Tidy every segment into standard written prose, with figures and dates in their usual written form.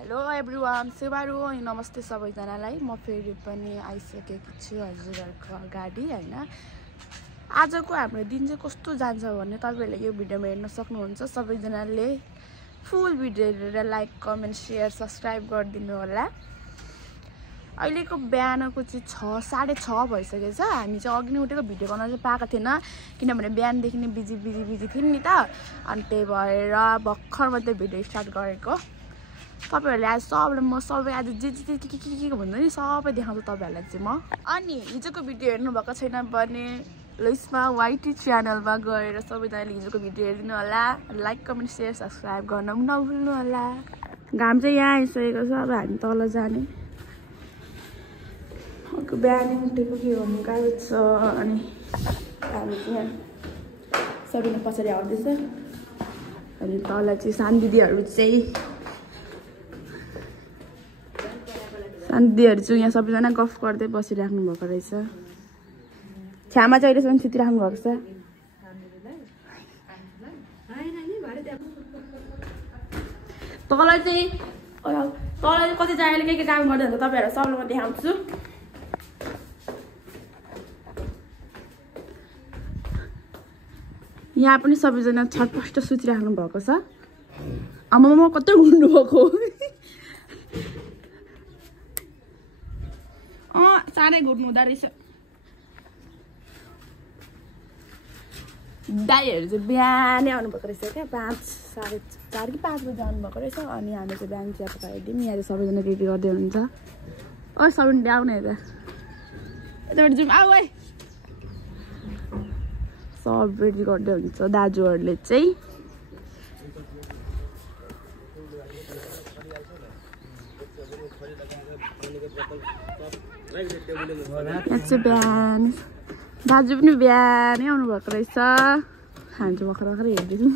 Hello everyone, सेवारु अनि नमस्ते सबैजनालाई। म फेरि पनि आइसकेकी छु हजुरहरुको अगाडि हैन। आजको हाम्रो दिन चाहिँ कस्तो जान्छ भन्ने तपाईहरुले यो भिडियोमा हेर्न सक्नुहुन्छ। सबैजनाले फुल भिडियो हेरेर लाइक, कमेन्ट, शेयर, सब्स्क्राइब गरिदिनु होला। अहिलेको बिहानको चाहिँ 6:30 भइसकेछ। हामी चाहिँ अघि नै उठेको, भिडियो बनाउन चाहिँ पाएको थिएन किनभने बिहानदेखि नै बिजी थियौँ नि त। अनि त्यही भएर भर्खर मात्रै भिडियो स्टार्ट गरेको। तपाईहरुले आज सबैलाई म सबै आज जे के भन्नु नि सबै देखाउँछु तपाईहरुलाई चाहिँ म। अनि हिजोको भिडियो हेर्नु भएको छैन भने लुइसमा वाइटी च्यानलमा गएर सबैजनाले हिजोको भिडियो हेर्नु होला। लाइक, कमेन्ट, शेयर, सब्स्क्राइब गर्न पनि नभुल्नु होला। घाम चाहिँ यहाँ आइसकेको छ। अब हामी तल जाने। अर्को बिहानै उठेको के गर्नु गाह्रो छ। अनि हामी चाहिँ सबैले पछाडि आउँदैछ। अनि तल चाहिँ सानो दिदीहरू चाहिँ यहाँ सबैजना गफ गर्दै बसिराख्नु भएको रहेछ। छ्यामा चाहिँ अहिलेसम्म सुतिराख्नु भएको छ। तल चाहिँ कतिजनाले के काम गर्दै हुन्छ तपाईहरु सबैलाई म देखाउँछु। यहाँ पनि सबैजना छटपस्ट सुतिराख्नु भएको छ। आमामा कतै उड्नु भएको। साह्रै घुट्नु हुँदो रहेछ। दाइहरू चाहिँ बिहानै आउनुभएको रहेछ क्या। 4:30 कि 5 बजी आउनुभएको रहेछ। अनि हामी चाहिँ बिहान चिया पकाइदिउँ। यहाँ चाहिँ सबैजना रेडी गर्दै हुनुहुन्छ। सबैले आउने यता यताबाट जाउँ। आऊ है। सब रेडी गर्दै हुन्छ दाजुहरूले चाहिँ। बिहान दाजु पनि बिहानै आउनुभएको रहेछ। हामी चाहिँ भर्खर हेर्दैछौँ।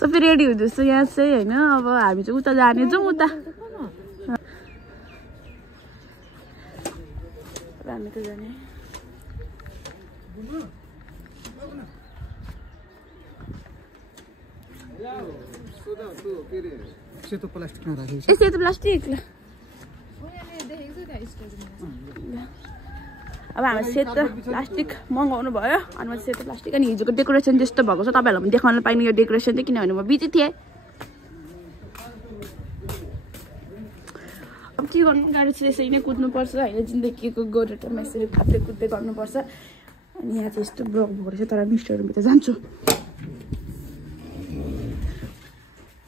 सबै रेडी हुँदैछ यहाँ चाहिँ होइन। अब हामी चाहिँ उता जाने जाउँ उता। हामी त जाने। सेतो प्लास्टिकमा राखेको छ। सेतो प्लास्टिक। अब हामी सेतो प्लास्टिक मगाउनु भयो। अनि म सेतो प्लास्टिक। अनि हिजोको डेकोरेसन जस्तो भएको छ। तपाईँहरूलाई पनि देखाउन पाइने यो डेकोरेसन चाहिँ, किनभने म बिजी थिएँ। अब के गर्नु गाह्रो छ। यसरी नै कुद्नुपर्छ होइन। जिन्दगीको गोरेटोमा यसरी कुद्दै गर्नुपर्छ। अनि यहाँ चाहिँ यस्तो ब्लक भएको रहेछ। तर मिस्टरभित्र जान्छु।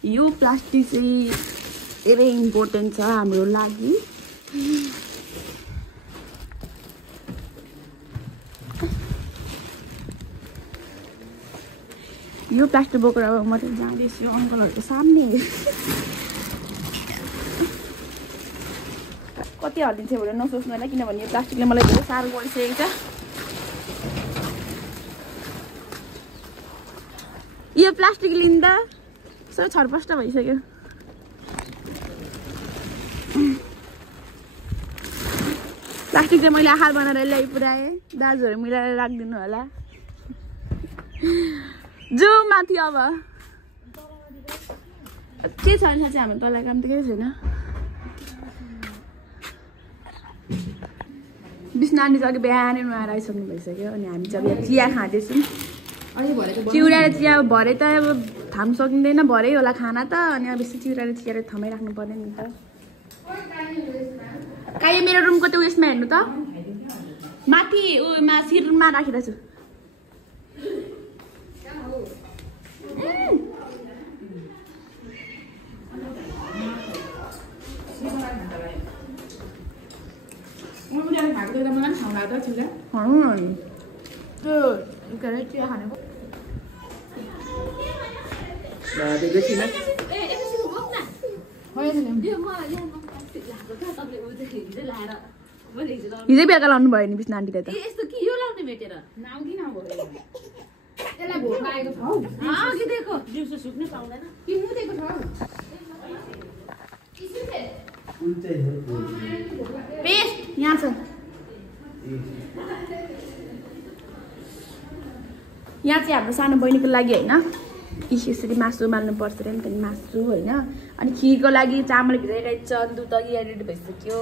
यो प्लास्टिक चाहिँ धेरै इम्पोर्टेन्ट छ हाम्रो लागि। यो प्लास्टिक बोकेर अब म चाहिँ जाँदैछु अङ्कलहरूको सामने। कति हल्लिन्छ भनेर नसोच्नु होला, किनभने यो प्लास्टिकले मलाई धेरै साह्रो गरिसकेको छ। यो प्लास्टिक लिँदा सबै छटपस्ट भइसक्यो। प्लास्टिक चाहिँ मैले आहार बनाएर ल्याइ पुऱ्याएँ। दाजुहरू मिलाएर राखिदिनु होला। जाउँ माथि। अब के छ भने चाहिँ हाम्रो तल काम त केही छैन। बिस्नानी चाहिँ अघि बिहानै नुहाएर आइसक्नु भइसक्यो। अनि हामी चाहिँ अब यहाँ चिया खाँदैछौँ। चिउरा र चिया भरे त अब थाम सकिँदैन। भरै होला खाना त। अनि अब बेसी चिउरा र चिया थमै राख्नु पर्ने नि त। काहीँ मेरो रुमको त्यो उयसमा हेर्नु त। माथि उमा शिरमा राखेर छु। चिया खानेको हिजै बेलुका लाउनु भयो नि बिस्ना आन्टीले त। पेस्ट यहाँ छ। यहाँ चाहिँ हाम्रो सानो बहिनीको लागि होइन यसरी मासु उमाल्नुपर्छ अरे नि त मासु होइन अनि खिरको लागि चामल भिजाइरहेछ दुध अघि रेडी भइसक्यो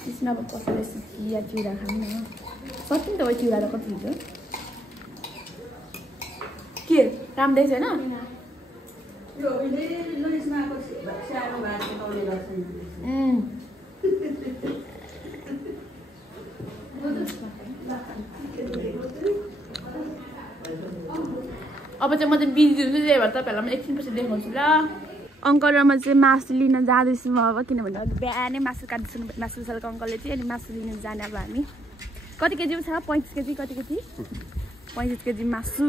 त्यसमा अब कसैले सुकी या चिउरा खानु न कति त चिउरा त कति हुन्छ के राम्रै छैन अब चाहिँ म चाहिँ बिजी हुन्छु त्यही भएर तपाईँहरूलाई म एकछिनपछि देखाउँछु ल अङ्कल र म चाहिँ मासु लिन जाँदैछौँ अब किनभने अघि बिहानै मासु काट्दैछौँ मासु सालको अङ्कलले चाहिँ अनि मासु लिन जाने अब हामी कति केजी छ 35 केजी कति केजी 35 केजी मासु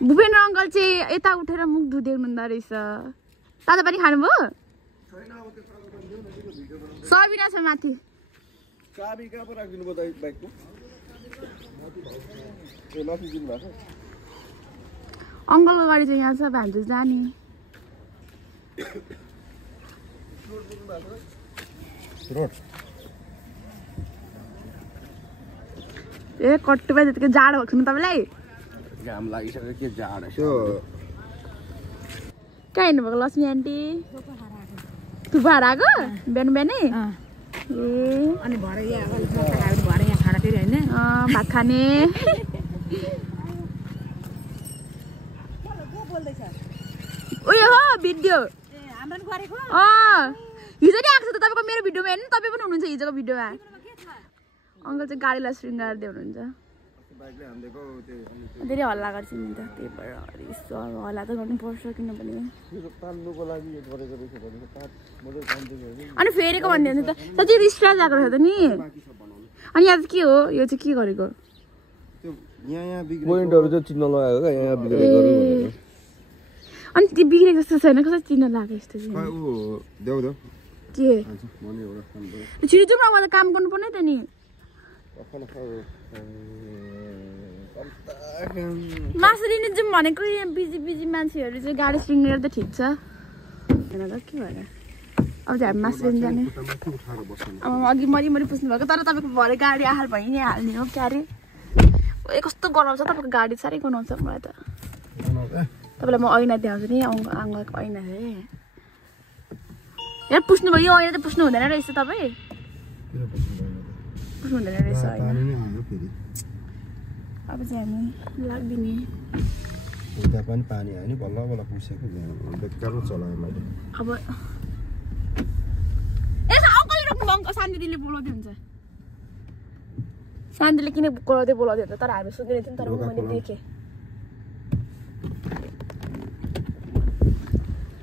भूपेन्द्र अङ्कल चाहिँ यता उठेर मुख धुँदै हुनुहुँदो रहेछ तातो पानी खानुभयो सर्बिना छ माथि चाबी कहाँ पो राखिदिनु भयो बाइकको ए माथि दिनु भएको अङ्कलको गाडी चाहिँ यहाँ छ भान्जो जाने रोड ए कट्टुमा जतिको जाडो भएको छ तपाईँलाई घाम लागिसक्यो के जाडो छ कहाँ हिँड्नुभएको लक्ष्मी आन्टी थुपा आएको बिहान बिहानै ए अनि भरे यहाँ खाना फेरि होइन भात खाने उयो हो भिडियो हिजो नि आएको छ त तपाईँको मेरो भिडियोमा हेर्नु तपाईँ पनि हुनुहुन्छ हिजोको भिडियोमा अङ्कल चाहिँ गाडीलाई शृङ्गार दिए हुनुहुन्छ धेरै हल्ला गर्छ नि त त्यही भएर हल्ला त गर्नुपर्छ किनभने अनि फेरेको भन्ने हो नि त साँच्चै रिस्ट्राज आएको रहेछ त नि अनि यहाँ के हो यो चाहिँ के गरेको पोइन्टहरु चाहिँ चिन्ह लगाएको क्या यहाँ बिग्रेको भनेर अनि त्यो बिग्रेको जस्तो छैन कसरी चिन्ह लाग्यो यस्तो चाहिँ के छिटो जाउँ न मलाई काम गर्नु पर्ने त नि मासु लिनु जाउँ भनेको यहाँ बिजी मान्छेहरू चाहिँ गाडी सिङ्गेर त ठिक छ होइन त के भएर अब चाहिँ हामी मासु लिनु जाने अब अघि मरिमरि पुस्नु भएको तर तपाईँको भरे गाडी आहाल भइ नै हाल्ने हो क्यारे ए कस्तो गनाउँछ तपाईँको गाडी साह्रै गनाउँछ मलाई त तपाईँलाई म ऐना देखाउँछु नि आँगनको ऐना है यहाँ पुस्नु भयो यो ऐना त पुस्नु हुँदैन रहेछ तपाईँ पुस्नु हुँदैन रहेछ अब चाहिँ हामी लाग्दिने उता पनि पानी हाल्यो बल्ल बल्ल पुसेको बेकारमा चलाएँ मैले अब यसो अङ्कलले रोक्नु भयो शान्ति दिदीले बोलाउँदै हुन्छ शान्तिले किन कराउँदै बोलाउँदै हुन्छ तर हामी सुन्दैन थियौँ तर मैले देखेँ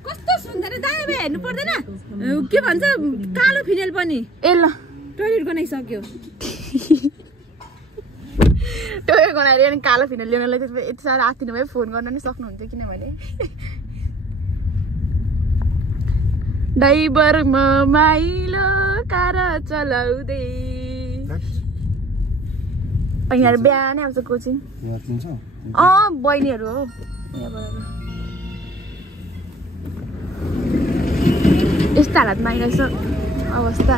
कस्तो सुन्दर दाबे हेर्नु पर्दैन के भन्छ कालो फिनेल पनि ए ल टोइलेट गनाइसक्यो टोइलेट गनाएर अनि कालो फिनेल ल्याउनलाई यति साह्रो आत्तिनु भयो फोन गर्न नि सक्नुहुन्छ किनभने ड्राइभर म माइलो कार चलाउँदै यहाँहरू बिहानै आउँछ कोचिङ बहिनीहरू हो यहाँबाट यस्तो हालतमा आइरहेछ अवस्था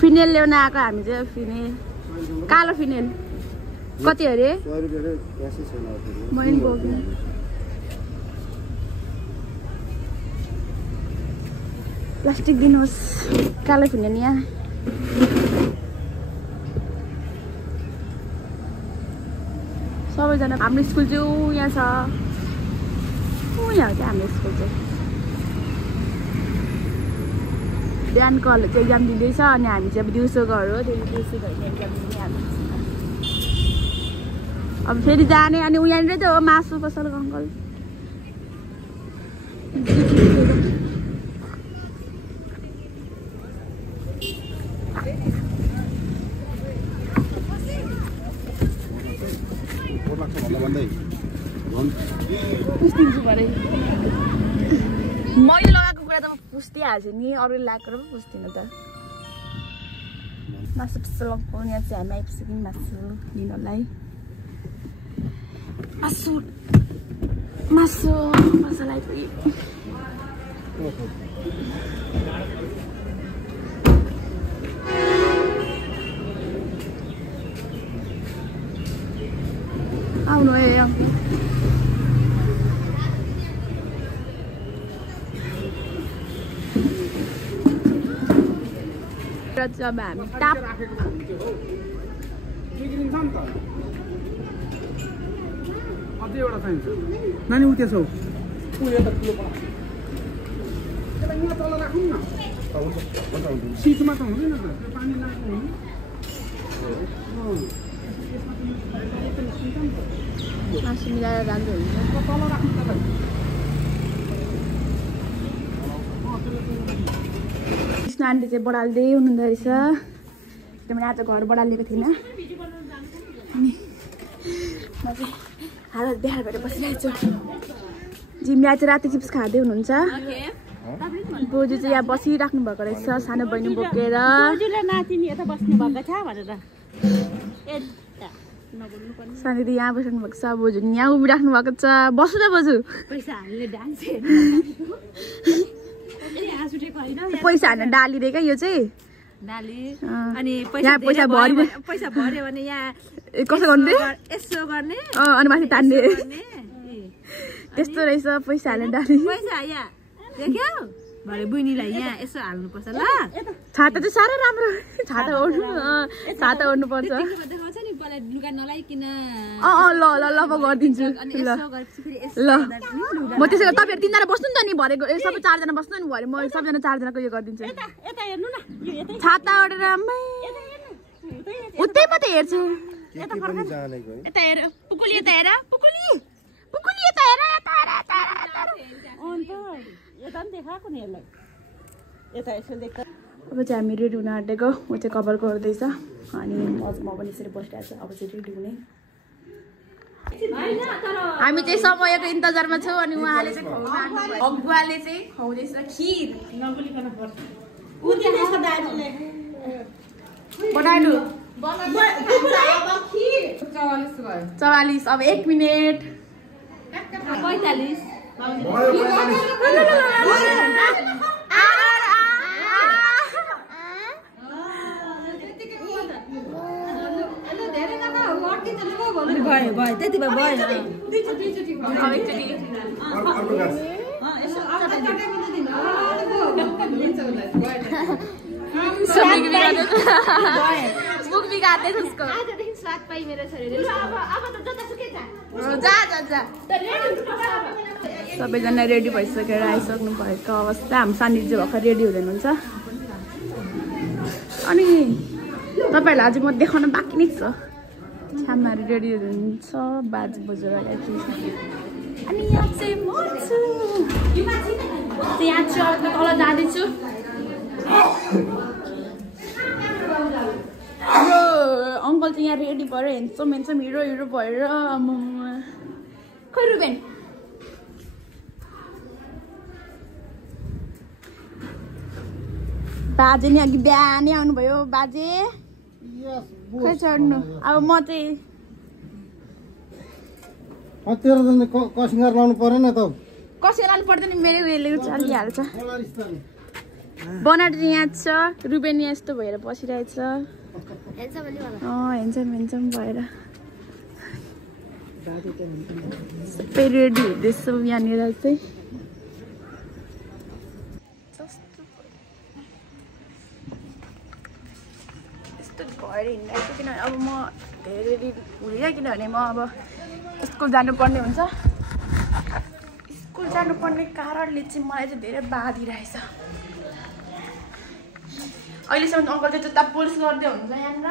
फिनेल ल्याउन आएको हामी चाहिँ फिनेल कालो फिनेल कति अरे मैले बोकेँ प्लास्टिक दिनुहोस् कालो फिनेल यहाँ सबैजना हाम्रो स्कुल चाहिँ यहाँ छ यहाँ चाहिँ हाम्रो स्कुल चाहिँ बिहान कलेज चाहिँ एक्जाम दिँदैछ अनि हामी चाहिँ अब दिउँसो गएर हो दिउँसो गएर एक्जाम दिने हामी अब फेरि जाने अनि यहाँनिर त हो मासु पसलको अङ्कल पुस्दिन्छु भरे मैले लगाएको कुरा त म पुस्दिहाल्छु नि अरूले लगाएको पो पुस्दिनँ त मासु पसलको यहाँ चाहिँ हामी आइपुग्यौँ मासु लिनलाई मासु मासु मसला पुरी आउनु है जब हामी टाप अझै एउटा चाहिन्छ नानी उ त्यसो यता ठुलो पला त्यसलाई यहाँ तल राखौँ न सिटमा त हुँदैन त त्यो पानी लाग्नु मासु मिलाएर राम्रो हुन्छ तल राख्नु त्यसलाई कृष्ण आन्टी चाहिँ बढाल्दै हुनुहुँदो रहेछ किनभने आज घर बढालेको थिएन अनि म चाहिँ हालत बिहार भएर बसिरहेको छु जिमले चाहिँ राति चिप्स खाँदै हुनुहुन्छ बोजू चाहिँ यहाँ बसिराख्नु भएको रहेछ सानो बहिनी बोकेर सानोले यहाँ बस्नु भएको छ बोजू यहाँ उभिराख्नु भएको छ बस्नु न बोजू पैसा हाल्ने डाली रे क्या यो चाहिँ यहाँ पैसा भर्यो भने यहाँ कसो गर्ने यसो गर्ने अनि माथि तान्ने त्यस्तो रहेछ पैसा हाल्ने डाली भरे बुइनीलाई यहाँ यसो हाल्नुपर्छ ल छाता चाहिँ साह्रै राम्रो छाता ओढ्नु पर्छ ल ल ल म गरिदिन्छु ल म त्यसो गरी तपाईँहरू तिनजना बस्नु नि त नि भरेको सबै चारजना बस्नु नि भरे म सबैजना चारजनाको यो गरिदिन्छु छाता ओढेर उतै मात्रै हेर्छु यता हेर पुकुली यता हेर पुकुली यता हेर अब चाहिँ हामी रेडी हुन आँटेको ऊ चाहिँ कभर गर्दैछ अनि म पनि यसरी बसिरहेको छु अब चाहिँ रेडी हुने हामी चाहिँ समयको इन्तजारमा छौँ अनि उहाँले चाहिँ अगुवाले चाहिँ खुवाउँदैछ खिर बनाइनु 44 अब 1 मिनट 45 भयो त्यति भयो मुख बिगार्दै उसको सबैजना रेडी भइसकेर आइसक्नु भएको अवस्था हामी सानिध्य भर्खर रेडी हुँदैन हुन्छ अनि तपाईँहरूलाई अझै म देखाउन बाँकी नै छ छामाहरू रेडी हुनुहुन्छ बाजे बोजूहरूलाई अनि यहाँ चाहिँ म छु यहाँ चाहिँ तल जाँदैछु यो अङ्कल चाहिँ यहाँ रेडी भएर हेन्सम हिरो भएर खोइ रुबेन बाजे नि अघि बिहानै आउनुभयो बाजे खै चढ्नु अब म चाहिँ कसिङ्गार लाउनु परेन त कसै लानु पर्दैन मेरो उयोले चलिहाल्छ बनाएर चाहिँ यहाँ छ रुबेन यस्तो भएर बसिरहेछ हेन्सम भएर सबै रेडी हुँदैछ यहाँनिर चाहिँ यस्तो भएर हिँड्दैछु किनभने अब म धेरै रेडी हुँदैन किनभने म अब स्कुल जानुपर्ने हुन्छ स्कुल जानुपर्ने कारणले चाहिँ मलाई चाहिँ धेरै बाधिरहेछ अहिलेसम्म अङ्कल चाहिँ जुत्ता पोलिस गर्दै हुन्छ यहाँनिर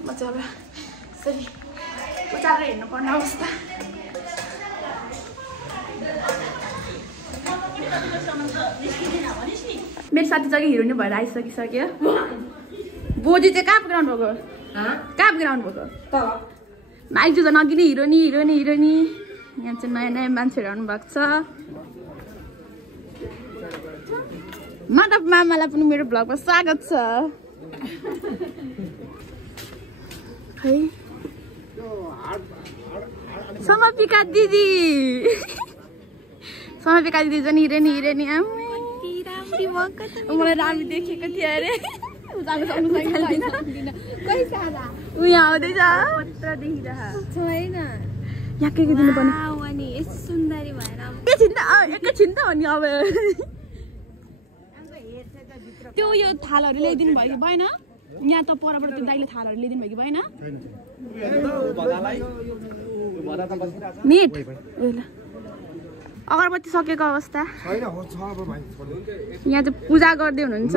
म चाहिँ अब यसरी उचालेर हिँड्नुपर्ने अवस्था मेरो साथी चाहिँ हिरोइनी भएर आइसकिसक्यो बोजू चाहिँ कहाँ पुग्राउनु भएको माइजू झन् अघि नै हिरोइनी यहाँ चाहिँ नयाँ नयाँ मान्छेहरू आउनु भएको छ माधव मामालाई पनि मेरो भ्लगमा स्वागत छ है समापिका दिदी चाहिँ हिरे नि मलाई राम्रो देखेको थियो अरे जानु सक्नु ऊ यहाँ आउँदैछ यहाँ के दिनु पर्ने एकैछिन त हो नि अब त्यो यो थालहरू ल्याइदिनु भयो कि भएन यहाँ त परबाट त्यो दाइले थालहरू ल्याइदिनु भयो कि भएन मिट अगरबत्ती सकेको अवस्था यहाँ चाहिँ पूजा गर्दै हुनुहुन्छ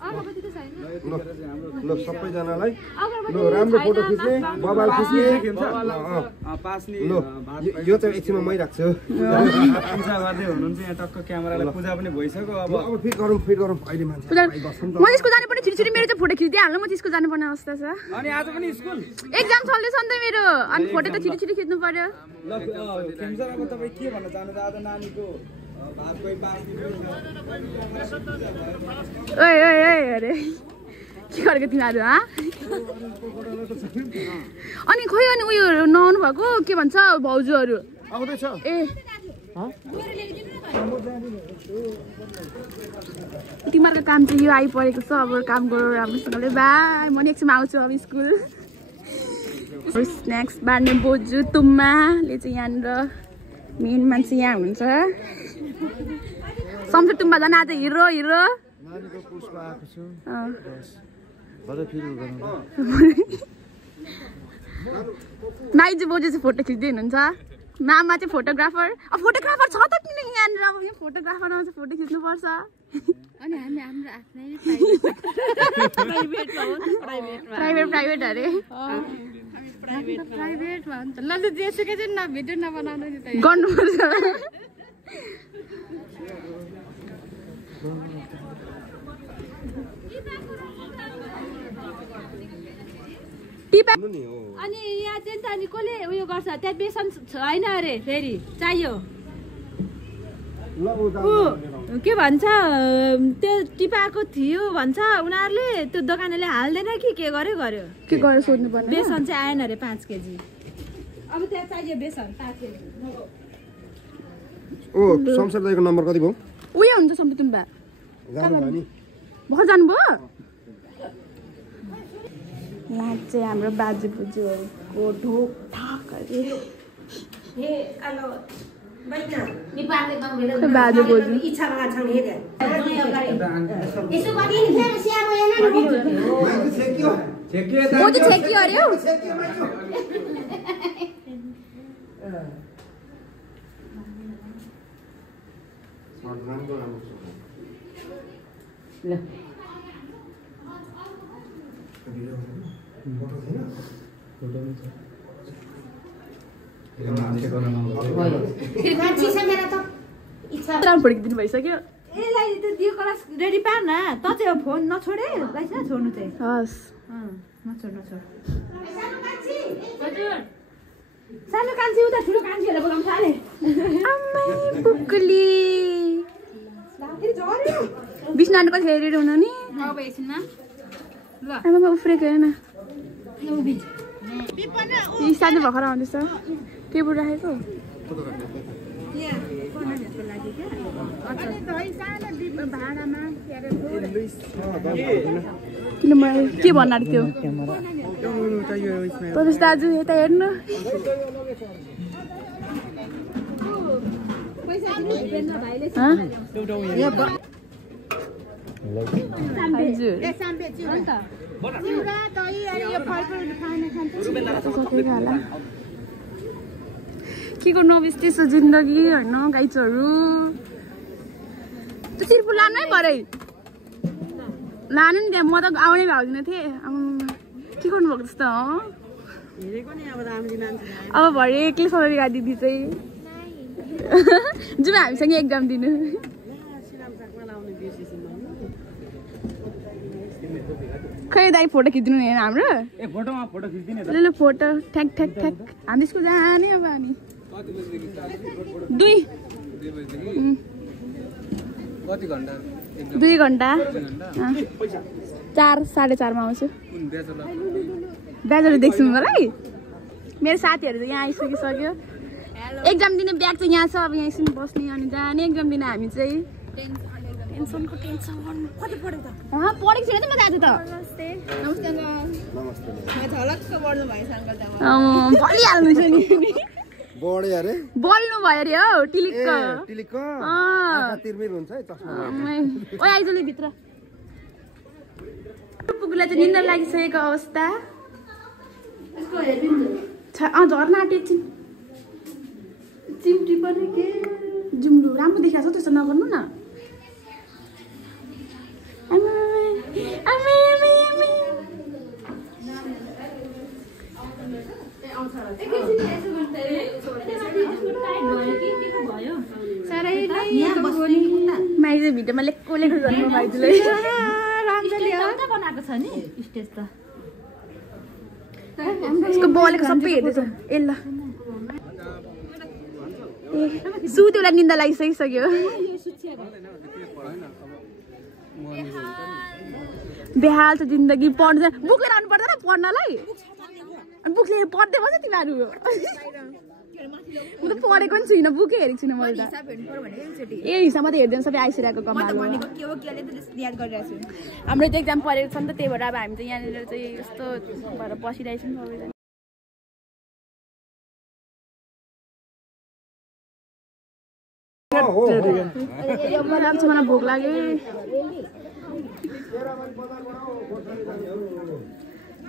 ल सबैजनालाई ल राम्रो फोटो खिच्ने बबाल खिच्ने ल यो चाहिँ एकछिनमा मै राख्छु पूजा गर्दै हुनुहुन्छ यहाँ टक्क क्यामेराले पूजा पनि भइसक्यो अब फिट गरौँ अहिले मान्छे म स्कुल जानुपर्ने छिटो मेरो चाहिँ फोटो खिच्दै हाल्नु म चाहिँ स्कुल जानुपर्ने अवस्था छ अनि आज पनि स्कुल एक्जाम चल्दैछ नि त मेरो अनि फोटो त छिटो खिच्नु पर्यो ल खेमसर अब तपाईँ के भन्न चाहनुहुन्छ आज नानीको अरे के गरेको तिमीहरू अनि खोइ अनि उयो नआउनु भएको के भन्छ भाउजूहरू आउँदैछ ए तिमीहरूको काम चाहिँ यो आइपरेको छ अब काम गरौँ राम्रोसँगले बाई म नेक्स्टमा आउँछु अब स्कुल स्न्याक्स बाँड्ने बोजू तुम्माले चाहिँ यहाँनिर मेन मान्छे यहाँ हुनुहुन्छ सम्झ तुम्बा जान आज हिरो माइजू बोजू चाहिँ फोटो खिच्दै हुनुहुन्छ मामा चाहिँ फोटोग्राफर छ त किन यहाँनिर अब यहाँ फोटोग्राफरमा चाहिँ फोटो खिच्नुपर्छ अनि हामी हाम्रो आफ्नै प्राइभेट अरे प्राइभेटमा हुन्छ ल जेसुकै चाहिँ भिडियो नबनाउनु नि त गर्नुपर्छ अनि यहाँ चाहिँ अनि कसले उयो गर्छ त्यहाँ बेसन छैन अरे फेरि चाहियो के भन्छ त्यो टिपाएको थियो भन्छ उनीहरूले त्यो दोकानेले हाल्दैन कि के गर्यो के गरेर सोध्नु पर्ने बेसन चाहिँ आएन अरे 5 केजी अब त्यहाँ चाहियो बेसन 5 केजी ओ शमशेर दाइको नम्बर कति भयो उयो हुन्छ सम्पी तुम्बा जानु भयो नि भर जानुभयो यहाँ चाहिँ हाम्रो बाजे बोजूहरूको ढोक ठाक अरे बाजे बोजू छेकियो अरे हौ फुर्किदिनु भइसक्यो यसलाई त दियो क्लास रेडी पार न त चाहिँ फोन नछोडे लाइस न छोड्नु चाहिँ हस् नछोड सानो कान्छी उता ठुलो कान्छीहरुले बोलाउन थाले अम्मै बुकुली बिस्नान कति हेरि हुनु नि अब एकछिनमा ल आमामा उफ्रेको हैन यी सानो भर्खर आउँदैछ टेबल राखेको किन मलाई के भन्नु थियो प्रवेश दाजु यता हेर्नु के गर्नु अब यस्तो जिन्दगी होइन गाइचहरू त्यो सिर्फु लानै भरे लानु नि त्यहाँ म त आउने भाउदिनँ थिएँ के गर्नुभएको जस्तो हो अब भरे एक्लै समय दिदी चाहिँ जाउँ हामीसँग एक्जाम दिनु खै दाइ फोटो खिच्दिनु नि हाम्रो ल फोटो ठ्याक ठ्याक ठ्याक हामी स्कुल जाने अब हामी 2 घन्टा 4 साढे 4 मा आउँछु ब्याजहरू देख्छु मलाई मेरो साथीहरू चाहिँ यहाँ आइसकिसक्यो एक्जाम दिने ब्याग चाहिँ यहाँ छ अब यहाँ एकछिन बस्ने अनि जाने एक्जाम दिन हामी चाहिँ टेन्सनको टेन्सन कति पढेको त पढेको छैन त म आज त बढिहाल्नु छ नि बढ्यो अरे बल्नु भयो अरे हौ टिलिक्क टिलिक्क आँखा तिरमिर हुन्छ है चस्मा ओइ आइजले भित्र पुगुलाई चाहिँ निन्दा लागिसकेको अवस्था झर्ना आँटे एकछिन चिम्टी पनि के जुम्लु राम्रो देखाएको छ त्यस्तो नगर्नु न माइजू भिडियोमा लेखो लेखो गर्नु माइजूले बनाएको छ नि स्टेज त यसको बलेको सबै हेर्दैछ ए ल सुत्योलाई निन्दा लागिसकिसक्यो बेहाल छ जिन्दगी पढ्नु बुक लिएर आउनु पर्दैन पढ्नलाई बुक लिएर पढ्दै बस्छ तिमीहरू म त पढेको नि छुइनँ बुकै हेरेको छुइनँ मैले त ए हिसाबमा त हेर्दैन सबै आइसकेको कमाल हाम्रो चाहिँ एक्जाम परेको छ नि त त्यही भएर अब हामी चाहिँ यहाँनिर चाहिँ यस्तो भएर बसिरहेको छौँ सबैजना मलाई भोक लाग्यो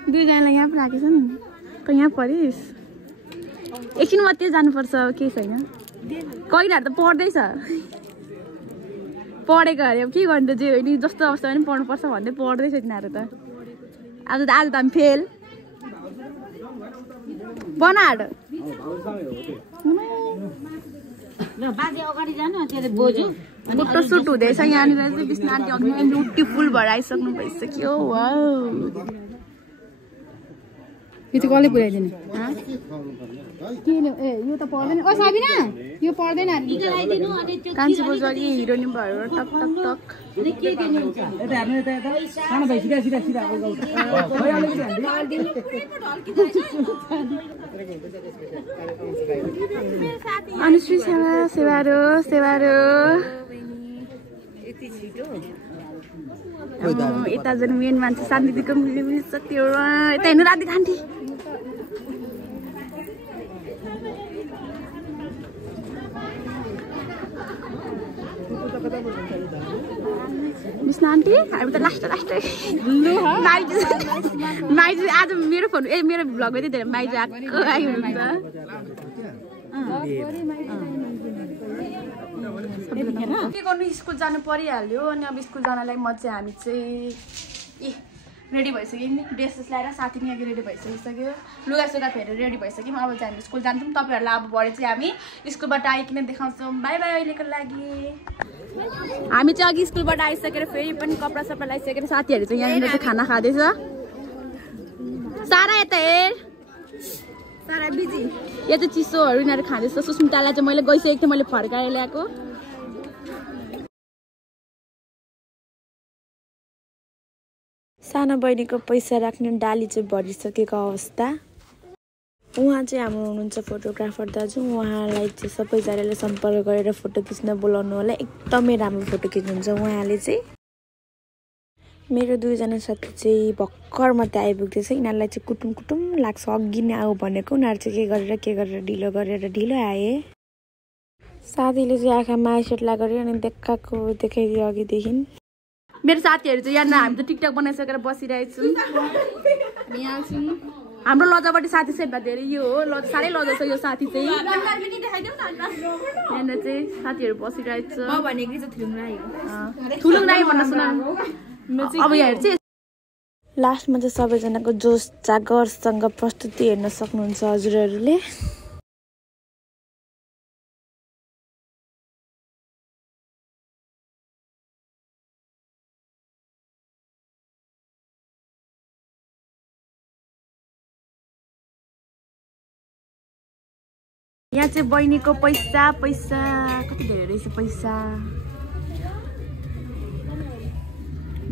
दुईजनालाई यहाँ पो राखेको छ नि यहाँ परिस् एकछिन मात्रै जानुपर्छ केही छैन कहिलेहरू त पढ्दैछ पढेको अरे अब के गर्नु त जे होइन जस्तो अवस्था पनि पढ्नुपर्छ भन्दै पढ्दैछ तिनीहरू त आज त हामी फेल बनाड फोटोसुट हुँदैछ यहाँनिर चाहिँ विष्णु आन्टी अघि ब्युटिफुल भएर आइसक्नु भइसक्यो यो चाहिँ कसले पुऱ्याइदिने ए यो त पढ्दैन ओ साबिना यो पढ्दैन कान्छी बोजू अलि हिरोनी भयो टक टक टक अनुश्री सेवारो सेवारो यता झन् मेन मान्छे शान्तिको मिलिमिल्छ त्यो यता हेर्नु राति खान्थी विष्णु आन्टी हामी त लास्ट माइजू आज मेरो फोन मेरो भ्लग चाहिँ धेरै माइजू आएको आइहुनुहुन्छ के गर्नु स्कुल जानु परिहाल्यो अनि अब स्कुल जानलाई म चाहिँ हामी चाहिँ रेडी भइसक्यो नि ड्रेसेस ल्याएर साथी नि अघि रेडी भइसकिसक्यो लुगासुगा फेरेर रेडी भइसक्यौँ अब चाहिँ हामी स्कुल जान्छौँ तपाईँहरूलाई अब भरे चाहिँ हामी स्कुलबाट आइकन देखाउँछौँ बाई बाई अहिलेको लागि हामी चाहिँ अघि स्कुलबाट आइसकेर फेरि पनि कपडा सपडा लगाइसकेर साथीहरू चाहिँ यहाँनिर चाहिँ खाना खाँदैछ सारा यता हेर सारा बिजी यहाँ चाहिँ चिसोहरू यिनीहरू खाँदैछ सुस्मितालाई चाहिँ मैले गइसकेको थिएँ मैले फर्काएर ल्याएको सानो बहिनीको पैसा राख्ने डाली चाहिँ भरिसकेको अवस्था उहाँ चाहिँ हाम्रो हुनुहुन्छ फोटोग्राफर दाजु उहाँलाई चाहिँ सबैजनाले सम्पर्क गरेर फोटो खिच्न बोलाउनु होला एकदमै राम्रो फोटो खिच्नुहुन्छ उहाँले चाहिँ मेरो दुईजना साथी चाहिँ भर्खर मात्रै आइपुग्दैछ यिनीहरूलाई चाहिँ कुटुम कुटुम लाग्छ अघि नै आऊ भनेको उनीहरू चाहिँ के गरेर ढिलो आए साथीले चाहिँ आँखामा आइसेट लगाएर अनि देखाइदियो अघिदेखि मेरो साथीहरू चाहिँ यहाँ हामी त टिकटक बनाइसकेर बसिरहेछौँ हाम्रो लजापट्टि साथी सेट भए धेरै यो हो साह्रै लजा छ यो साथी चाहिँ यहाँनिर चाहिँ साथीहरू बसिरहेछ ठुलुङ राई भन्न सुना अब यहाँ चाहिँ लास्टमा चाहिँ सबैजनाको जोस जागरसँग प्रस्तुति हेर्न सक्नुहुन्छ हजुरहरूले यहाँ चाहिँ बहिनीको पैसा कति धेरै रहेछ पैसा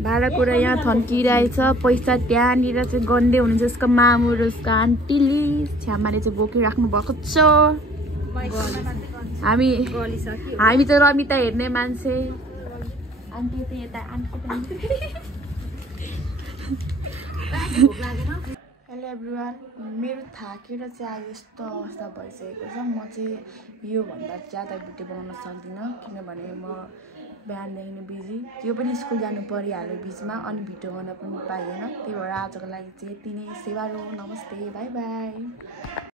भाँडाकुँडा यहाँ थन्किरहेछ पैसा त्यहाँनिर चाहिँ गन्डे हुनुहुन्छ यसको मामु र उसको आन्टीले छ्यामाले चाहिँ बोकिराख्नु भएको छ हामी त रमिता हेर्ने मान्छे आन्टी त यता हेलो एभ्रिवान मेरो थाकेर चाहिँ आज यस्तो अवस्था भइसकेको छ म चाहिँ योभन्दा ज्यादा भिडियो बनाउन सक्दिनँ किनभने म बिहानदेखि नै बिजी यो पनि स्कुल जानु परिहाल्यो बिचमा अनि भिडियो गर्न पनि पाइएन त्यही भएर आजको लागि चाहिँ यति नै सेवा रो नमस्ते बाई बाई